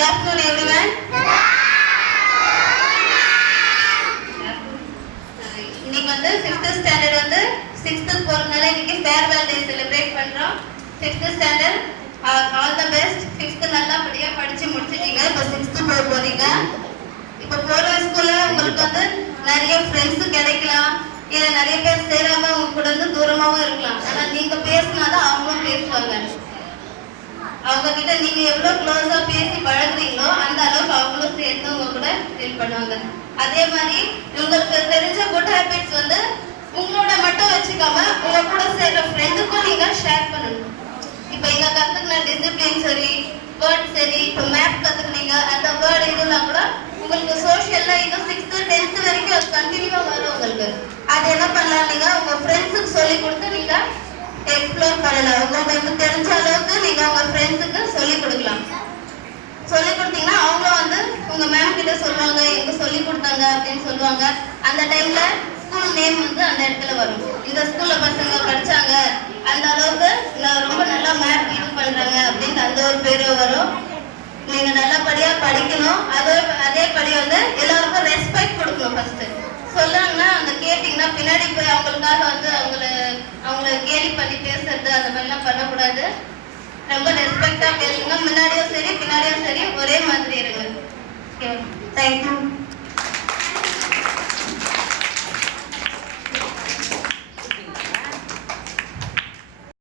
Good afternoon, everyone. இன்னைக்கு வந்து 6th standard வந்து 6th போறதுனால இன்னைக்கு ஃபேர்வெல் டே செலிப்ரேட் பண்றோம். 6th standard all the best. 5th நல்லபடியா படிச்சு முடிச்சிட்டீங்க. இப்போ 6th போக போறீங்க. இப்போ போற ஸ்கூல்ல உங்களுக்கு வந்து நிறைய ஃப்ரெண்ட்ஸ் கிடைக்கலாம். இல்ல நிறைய பேர் சேராம உங்க கூட இருந்து தூரமாவும் இருக்கலாம். ஆனா நீங்க பேசினாதான் அவங்களும் பேசுவாங்க. அவங்க கிட்ட நீங்க எவ்வளவு க்ளோஸா பேசி பழகுறீங்களோ அந்த அளவுக்கு அவங்களும் சேர்ந்து உங்க கூட ஃபீல் பண்ணுவாங்க. அதே மாதிரி உங்களுக்கு தெரிஞ்ச குட் ஹேபிட்ஸ் வந்து உங்களோட மட்டும் வச்சுக்காம உங்க கூட சேர்ற ஃப்ரெண்டுக்கும் நீங்க ஷேர் பண்ணணும். இப்போ இங்க கத்துக்கின டிசிப்ளின் சரி, வேர்ட் சரி, இப்போ மேப் கத்துக்கினீங்க அந்த வேர்ட் இதெல்லாம் கூட உங்களுக்கு சோஷியல்ல இன்னும் 6th 10th வரைக்கும் அது கண்டினியூவா வரும் உங்களுக்கு. அது என்ன பண்ணலாம், நீங்க உங்க ஃப்ரெண்ட்ஸுக்கு சொல்லி கொடுத்து நீங்க எக்ஸ்ப்ளோர் பண்ணலாம். உங்களுக்கு தெரிஞ்ச அளவுக்கு நீங்க உங்க ஃப்ரெண்ட்ஸுக்கு சொல்லி கொடுக்கலாம். சொல்லி கொடுத்தீங்கன்னா அவங்களும் வந்து உங்க மேம் கிட்ட சொல்லுவாங்க, எங்க சொல்லி கொடுத்தாங்க அப்படின்னு சொல்லுவாங்க. அந்த டைம்ல ஸ்கூல் நேம் வந்து அந்த இடத்துல வரும். இந்த ஸ்கூல்ல பசங்க படிச்சாங்க, அந்த அளவுக்கு ரொம்ப நல்லா மேப் இது பண்றாங்க அப்படின்னு அந்த ஒரு பேரு வரும். நீங்க நல்லபடியா படிக்கணும். அதேபடி வந்து எல்லாருக்கும் ரெஸ்பெக்ட் கொடுக்கணும். ஃபர்ஸ்ட் சொல்லாங்கன்னா அந்த கேட்டீங்கன்னா பின்னாடி போய் அவங்களுக்காக வந்து அவங்கள கேலி பண்ணி பேசுறது அந்த மாதிரிலாம் பண்ணக்கூடாது. ரொம்ப ரெஸ்பெக்டா பேசுங்க. முன்னாடியும் சரி பின்னாடியும் சரி ஒரே மாதிரி இருங்க. தேங்க்யூ.